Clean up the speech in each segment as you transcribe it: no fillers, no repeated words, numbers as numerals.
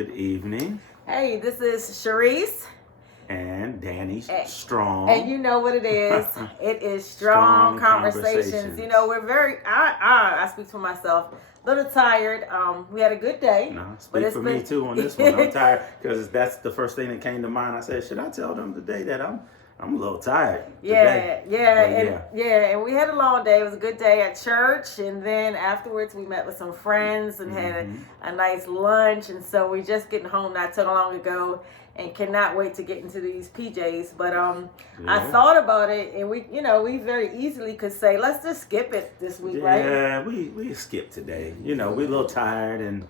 Good evening. Hey, this is Shareese. And Danny Strong. And you know what it is. It is Strong strong conversations. You know, we're I speak for myself, a little tired. We had a good day. No, speak for me too on this one. I'm tired because that's the first thing that came to mind. I said, should I tell them today that I'm a little tired today? And we had a long day. It was a good day at church, and then afterwards we met with some friends and had a nice lunch. And so we just getting home not too long ago, and cannot wait to get into these PJs. But I thought about it, and we very easily could say, let's just skip it this week, right? Yeah, we skipped today. We're a little tired, and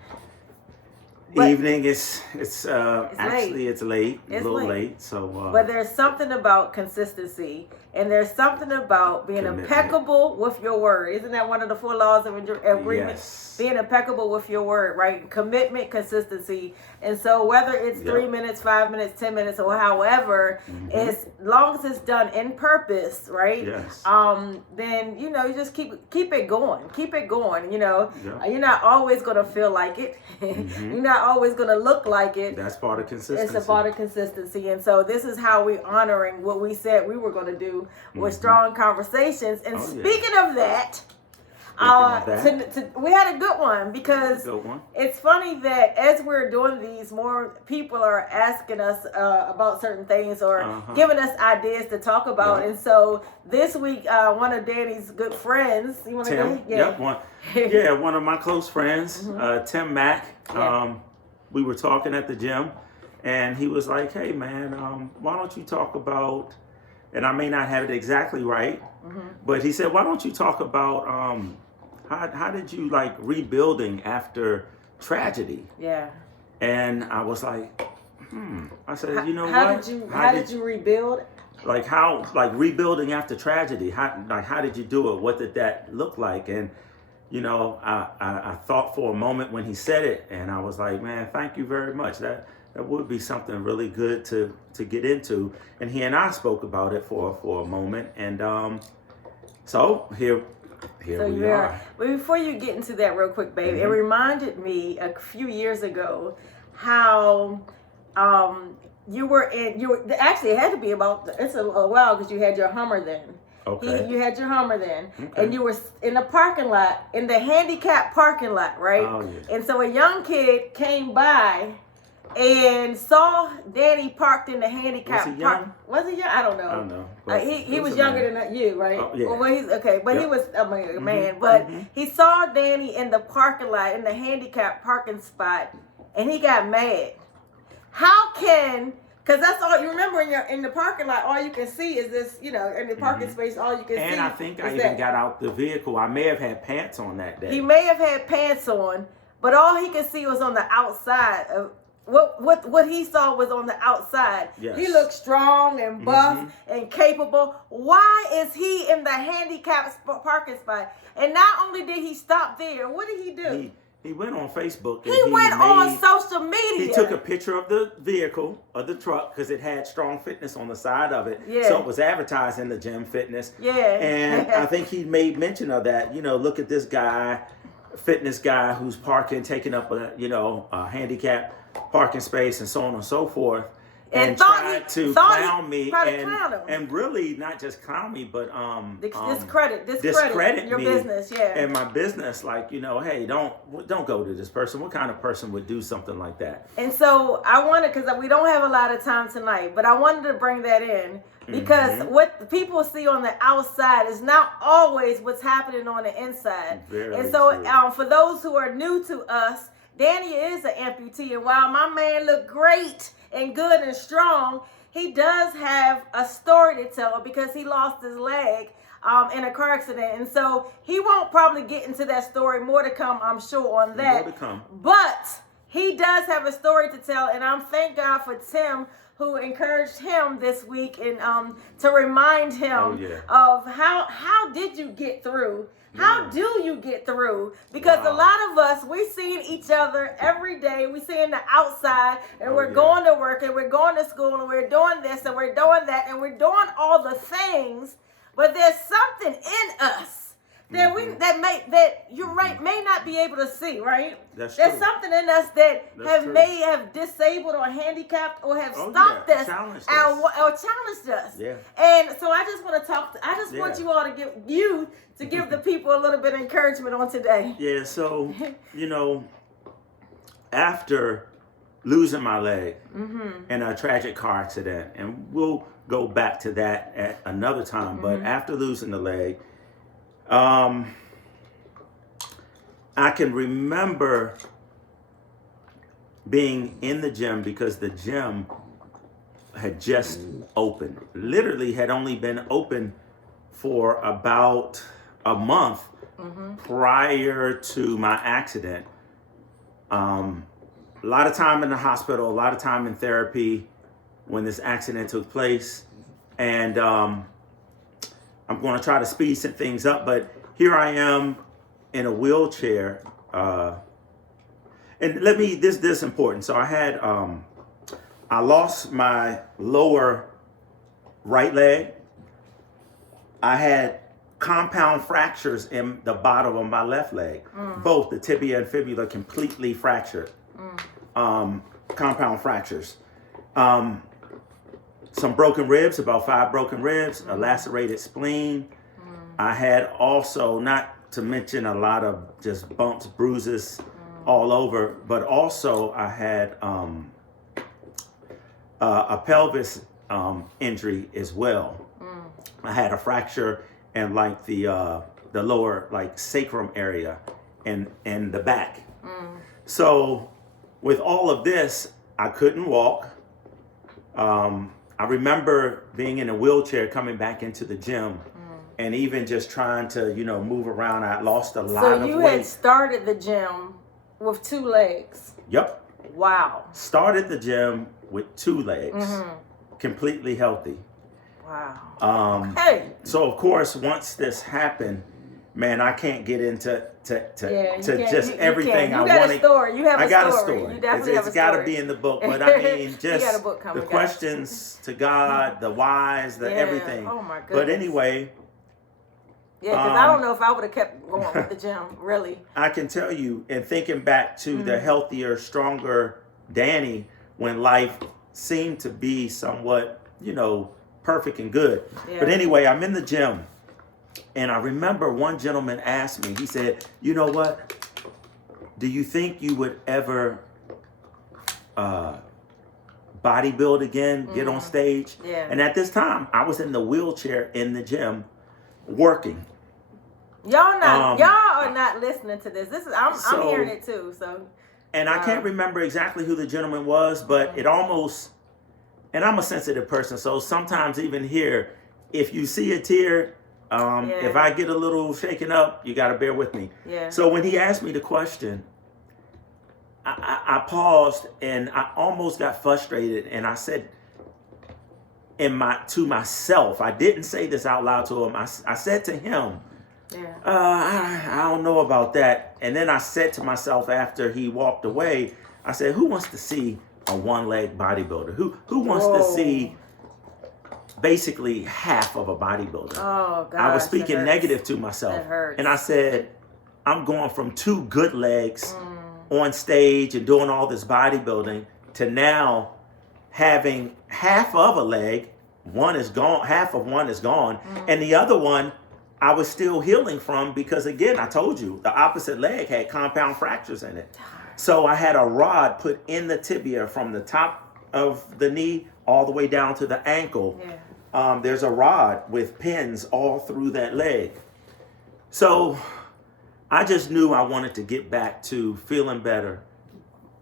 evening it's actually late. It's a little late. So but there's something about consistency, and there's something about being impeccable with your word. Isn't that one of the 4 laws of agreement? Yes. Being impeccable with your word, right? Commitment, consistency. And so whether it's 3 minutes, 5 minutes, 10 minutes, or however, as long as it's done in purpose, right? Yes. Then you just keep it going. Keep it going. You're not always gonna feel like it. You're not always gonna look like it. That's part of consistency. It's a part of consistency. And so this is how we're honoring what we said we were gonna do with strong conversations. And speaking of that, we had a good one, because it's funny that as we're doing these, more people are asking us about certain things or giving us ideas to talk about. And so this week, one of Danny's good friends, you want to go? One of my close friends, Tim Mack. We were talking at the gym, and he was like, "Hey man, why don't you talk about?" And I may not have it exactly right, but he said, "Why don't you talk about how did you like rebuilding after tragedy?" Yeah. And I was like, I said, How did you rebuild? Like rebuilding after tragedy. How did you do it? What did that look like? And I thought for a moment when he said it, and I was like, man, thank you very much. That would be something really good to get into. And he and I spoke about it for a moment, and so here we are. But before you get into that real quick, baby, it reminded me a few years ago how actually it had to be it's a while, because you had your Hummer then. Okay. You had your Hummer then, and you were in the parking lot, in the handicap parking lot, right? Oh, yeah. And so a young kid came by and saw Danny parked in the handicap. Was he young? Was he young? I don't know. I don't know. He was younger than you, right? Oh, yeah. Well, he's okay, but he was a man. But he saw Danny in the parking lot, in the handicap parking spot, and he got mad. How can? Because that's all you remember in the parking lot. All you can see is this, in the parking space. All you can see. And I think I even got out the vehicle. I may have had pants on that day. He may have had pants on, but all he could see was on the outside of. What he saw was on the outside. Yes. He looked strong and buff and capable. Why is he in the handicapped parking spot? And not only did he stop there, what did he do? He went on Facebook. And he went on social media. He took a picture of the vehicle, of the truck, because it had Strong Fitness on the side of it. Yeah. So it was advertising the gym fitness. Yeah. And I think he made mention of that. Look at this guy, fitness guy, who's taking up a handicap parking space, and so on and so forth, and tried to clown me, and really not just clown me, but discredit your me business, and my business. Like, hey, don't go to this person. What kind of person would do something like that? And so I wanted, because we don't have a lot of time tonight, but I wanted to bring that in, because what people see on the outside is not always what's happening on the inside. Very so true. For those who are new to us, Danny is an amputee, and while my man looked great and good and strong, he does have a story to tell, because he lost his leg in a car accident. And so he won't probably get into that story. More to come, I'm sure, on that. More to come. But he does have a story to tell, and I'm thank God for Tim, who encouraged him this week, and to remind him of how did you get through. How do you get through? Because a lot of us, we seeing each other every day. We seeing the outside, and we're going to work, and we're going to school, and we're doing this, and we're doing that, and we're doing all the things. But there's something in us that that you may not be able to see, right? There's true. Something in us that may have disabled or handicapped or have stopped us, challenged or challenged us. Yeah. And so I just want to want you all to give the people a little bit of encouragement on today. Yeah. So after losing my leg in a tragic car accident, and we'll go back to that at another time. But after losing the leg, I can remember being in the gym because the gym had just opened. Literally had only been open for about a month prior to my accident. A lot of time in the hospital, a lot of time in therapy when this accident took place. And I'm going to try to speed some things up, but here I am in a wheelchair. And this is important. So I lost my lower right leg. I had compound fractures in the bottom of my left leg. Both the tibia and fibula completely fractured. Compound fractures. Some broken ribs, about 5 broken ribs, a lacerated spleen. I had also, not to mention a lot of just bumps, bruises all over, but also I had a pelvis injury as well. I had a fracture in like the lower like sacrum area and the back. So with all of this, I couldn't walk. I remember being in a wheelchair coming back into the gym and even just trying to, move around. I lost a lot of weight. So you had started the gym with 2 legs? Yep. Wow. Started the gym with 2 legs, completely healthy. Wow. So of course, once this happened, man, I can't get into everything I want. You got a story. You have a story. I got a story. You definitely have a story. It's got to be in the book. But I mean, just got a book coming, the questions to God, the whys, the everything. Oh my goodness. But anyway. Yeah, because I don't know if I would have kept going with the gym, really. I can tell you, and thinking back to the healthier, stronger Danny, when life seemed to be somewhat, perfect and good. Yeah. But anyway, I'm in the gym. And I remember one gentleman asked me, he said, you know what? Do you think you would ever bodybuild again, get on stage? Yeah. And at this time, I was in the wheelchair in the gym working. Y'all are not listening to this. I'm hearing it too. So. And I can't remember exactly who the gentleman was, but it almost, and I'm a sensitive person, so sometimes even here, if you see a tear, if I get a little shaken up, you got to bear with me. Yeah. So when he asked me the question, I paused and I almost got frustrated, and I said to myself, I didn't say this out loud to him. I said to him, I don't know about that. And then I said to myself after he walked away, I said, who wants to see a one-leg bodybuilder? Who wants to see basically half of a bodybuilder? Oh, God. I was speaking negative to myself. That hurts. And I said, I'm going from 2 good legs on stage and doing all this bodybuilding to now having half of a leg. One is gone, half of one is gone. And the other one I was still healing from because, again, I told you, the opposite leg had compound fractures in it. So I had a rod put in the tibia from the top of the knee all the way down to the ankle. Yeah. There's a rod with pins all through that leg. So I just knew I wanted to get back to feeling better,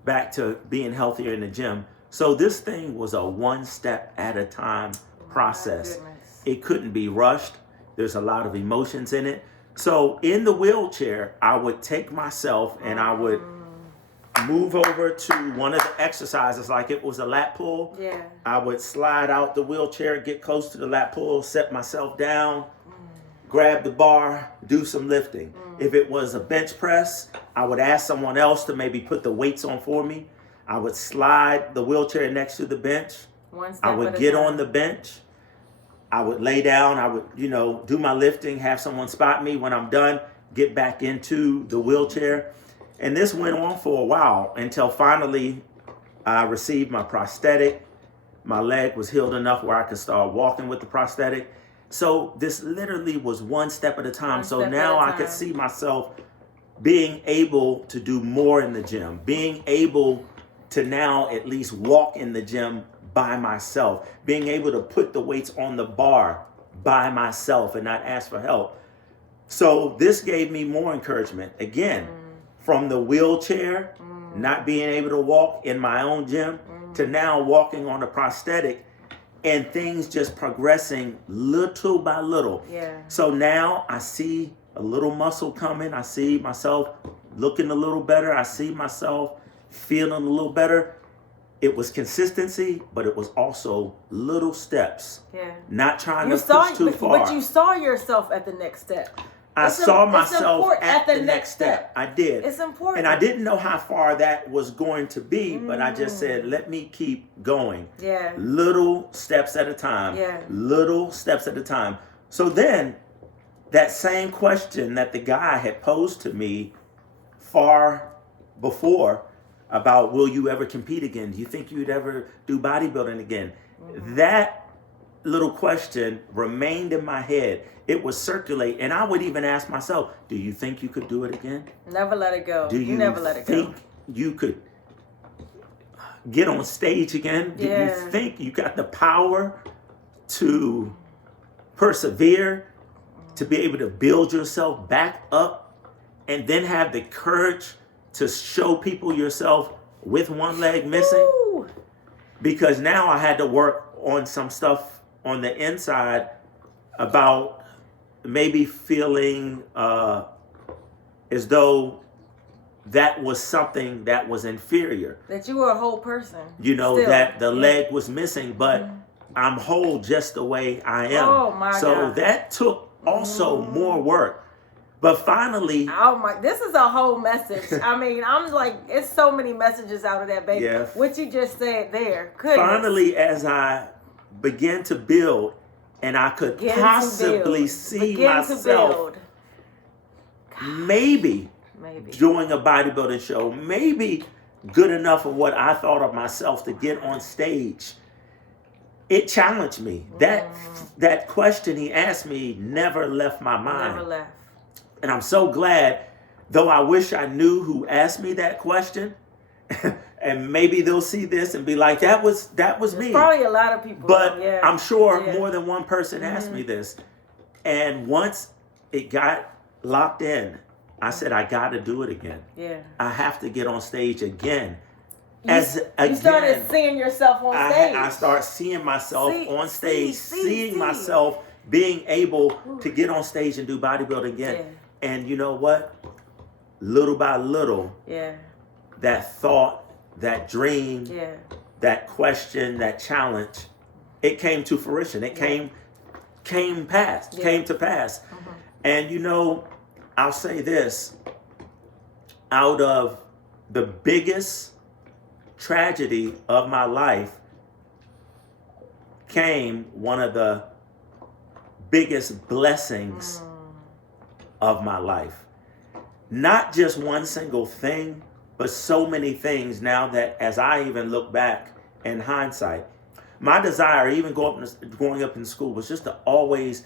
back to being healthier in the gym. So this thing was a one step at a time process. It couldn't be rushed. There's a lot of emotions in it. So in the wheelchair, I would take myself and I would move over to one of the exercises like it was a lat pull. Yeah. I would slide out the wheelchair, get close to the lat pull, set myself down, grab the bar, do some lifting. If it was a bench press, I would ask someone else to maybe put the weights on for me. I would slide the wheelchair next to the bench. I would get on the bench, I would lay down, I would, do my lifting, have someone spot me. When I'm done, get back into the wheelchair. And this went on for a while until finally I received my prosthetic. My leg was healed enough where I could start walking with the prosthetic. So this literally was one step at a time. So now I could see myself being able to do more in the gym, being able to now at least walk in the gym by myself, being able to put the weights on the bar by myself and not ask for help. So this gave me more encouragement. Again, from the wheelchair, not being able to walk in my own gym, to now walking on a prosthetic, and things just progressing little by little. Yeah. So now I see a little muscle coming. I see myself looking a little better. I see myself feeling a little better. It was consistency, but it was also little steps. Yeah. Not trying to push too far. But you saw yourself at the next step. I saw myself at the next step. I did. It's important. And I didn't know how far that was going to be, but I just said, let me keep going. Yeah. Little steps at a time. Yeah. Little steps at a time. So then, that same question that the guy had posed to me far before about, will you ever compete again? Do you think you'd ever do bodybuilding again? That little question remained in my head. It would circulate, and I would even ask myself, do you think you could do it again? Never let it go. Do you never let it go. think you could get on stage again? Do you think you got the power to persevere, to be able to build yourself back up, and then have the courage to show people yourself with one leg missing? Ooh. Because now I had to work on some stuff on the inside about maybe feeling as though that was something that was inferior. That you were a whole person. Still, that the leg was missing, but I'm whole just the way I am. Oh my God. So that took also more work. But finally... this is a whole message. I mean, I'm like, it's so many messages out of that, baby. Yeah. What you just said there. Goodness. Finally, as I began to build, and I could possibly see myself maybe doing a bodybuilding show, maybe good enough of what I thought of myself to get on stage. It challenged me. That question he asked me never left my mind. Never left. And I'm so glad, though I wish I knew who asked me that question. And maybe they'll see this and be like, that was me. Probably a lot of people. But I'm sure more than one person asked me this. And once it got locked in, I said, I got to do it again. Yeah. I have to get on stage again. You started seeing yourself on stage. I started seeing myself on stage, seeing myself being able to get on stage and do bodybuilding again. Yeah. And you know what? Little by little, that thought, that dream, that question, that challenge, it came to fruition. It came to pass. Mm-hmm. And I'll say this, out of the biggest tragedy of my life came one of the biggest blessings of my life. Not just one single thing, but so many things now that as I even look back in hindsight, my desire, even growing up in school, was just to always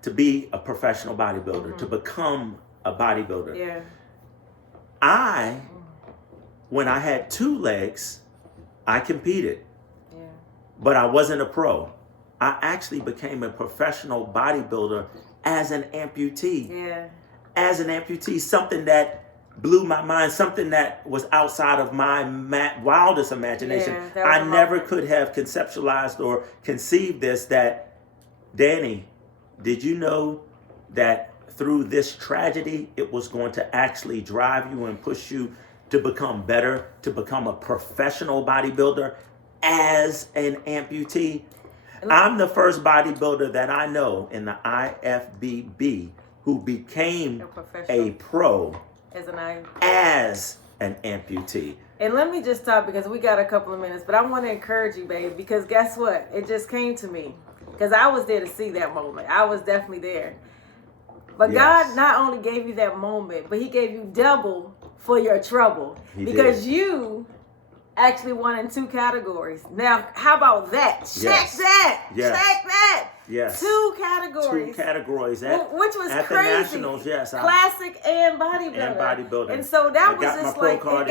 to be a professional bodybuilder, to become a bodybuilder. Yeah. When I had 2 legs, I competed, but I wasn't a pro. I actually became a professional bodybuilder as an amputee. Yeah. As an amputee, something that blew my mind, something that was outside of my wildest imagination. Yeah, I never could have conceptualized or conceived this, that, Danny, did you know that through this tragedy, it was going to actually drive you and push you to become better, to become a professional bodybuilder as an amputee? I'm the first bodybuilder that I know in the IFBB who became a pro as an amputee. And let me just stop because we got a couple of minutes, but I want to encourage you, babe, because guess what? It just came to me. because I was there to see that moment. I was definitely there. But Yes. God not only gave you that moment, but he gave you double for your trouble. He because did. you actually won in 2 categories. Now, how about that? Check Yes. that. Yes. Check that. Yes. 2 categories. 2 categories. Which was at crazy. The Nationals, yes. Classic and bodybuilder. And bodybuilder. And so that I was got my just pro like, card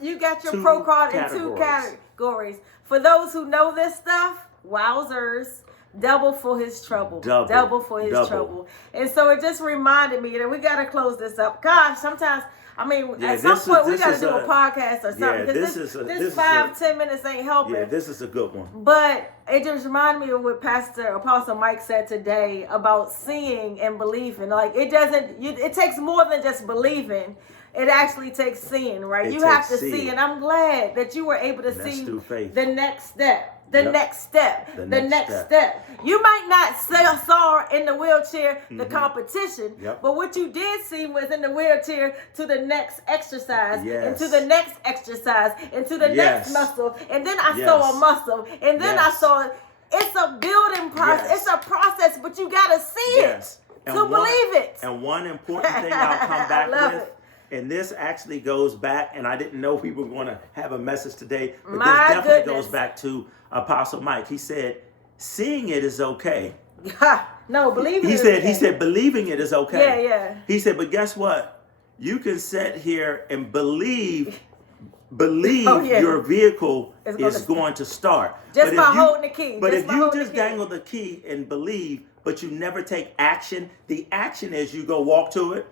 you got your pro card in 2 categories. For those who know this stuff, wowzers. Double for his trouble. Double for his trouble. And so it just reminded me that we got to close this up. Gosh, sometimes, I mean, at some point we got to do a podcast or something. Yeah, because this 5-10 minutes ain't helping. Yeah, this is a good one. But it just reminded me of what Pastor Apostle Mike said today about seeing and believing. Like, it takes more than just believing. It actually takes seeing, right? You have to see. And I'm glad that you were able to see the next step. The next step. You might not saw in the wheelchair the competition, but what you did see was in the wheelchair to the next exercise, and to the next exercise, and to the next muscle, and then I saw a muscle, and then I saw it's a building process. It's a process, but you gotta see it to believe it. And one important thing I'll come back with. And this actually goes back, and I didn't know we were going to have a message today, but this definitely goes back to Apostle Mike. He said, seeing it is okay. No, believing it is okay. He said, believing it is okay. Yeah. He said, but guess what? You can sit here and believe your vehicle is going to start. Just by holding the key. But if you just dangle the key and believe, but you never take action, the action is you go walk to it,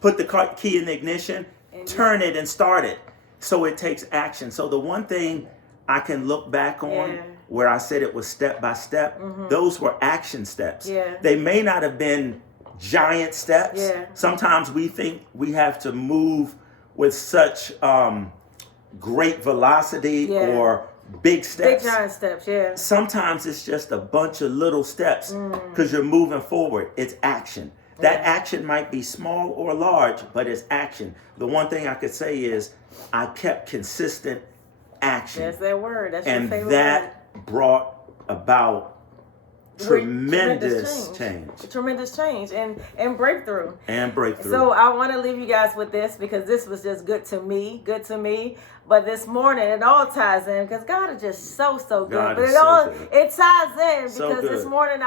put the key in the ignition, turn it and start it. So it takes action. So the one thing I can look back on where I said it was step by step, those were action steps. They may not have been giant steps. Sometimes we think we have to move with such great velocity or big steps. Big giant steps, Sometimes it's just a bunch of little steps because you're moving forward. It's action. That action might be small or large, but it's action. The one thing I could say is I kept consistent action. That's that word. That's your favorite word. And that brought about tremendous change. Tremendous change and breakthrough. So I want to leave you guys with this because this was just good to me. But this morning it all ties in because God is just so good. It ties in because this morning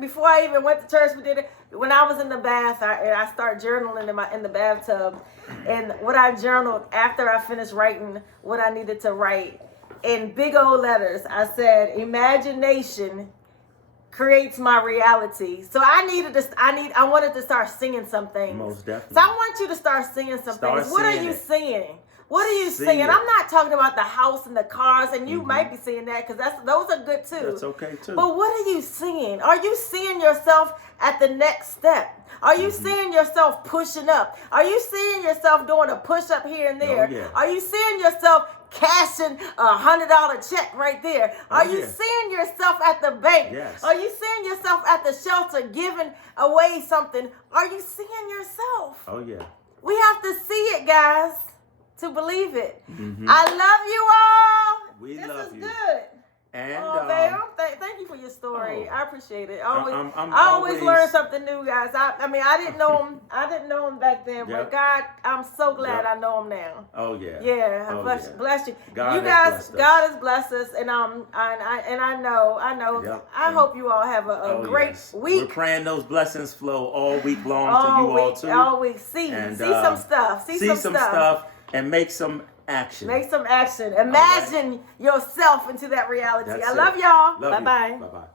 before I even went to church, we did it. When I was in the bath, I started journaling in the bathtub, and what I journaled after I finished writing what I needed to write in big old letters, I said, "Imagination creates my reality." So I wanted to start singing some things. Most definitely. So I want you to start singing some things. What are you singing? What are you singing? I'm not talking about the house and the cars, and you might be singing that because those are good too. That's okay too. But what are you singing? Are you seeing yourself at the next step? Are you seeing yourself pushing up? Are you seeing yourself doing a push up here and there? Are you seeing yourself cashing a $100 check right there? Are you seeing yourself at the bank? Yes. Are you seeing yourself at the shelter giving away something? Are you seeing yourself? Oh yeah. We have to see it, guys, to believe it. I love you all. We love you. This is good. And babe, thank you for your story. I appreciate it. I I'm always learn something new, guys. I mean, I didn't know him. I didn't know him back then, but God, I'm so glad I know him now. Oh yeah. Yeah. Bless you. God you guys, God has blessed us, and I know. I hope you all have a great week. We're praying those blessings flow all week long to you all too. All week. See some stuff. See some stuff. And make some action. Make some action. Imagine yourself into that reality. I love y'all. Bye-bye. Bye-bye.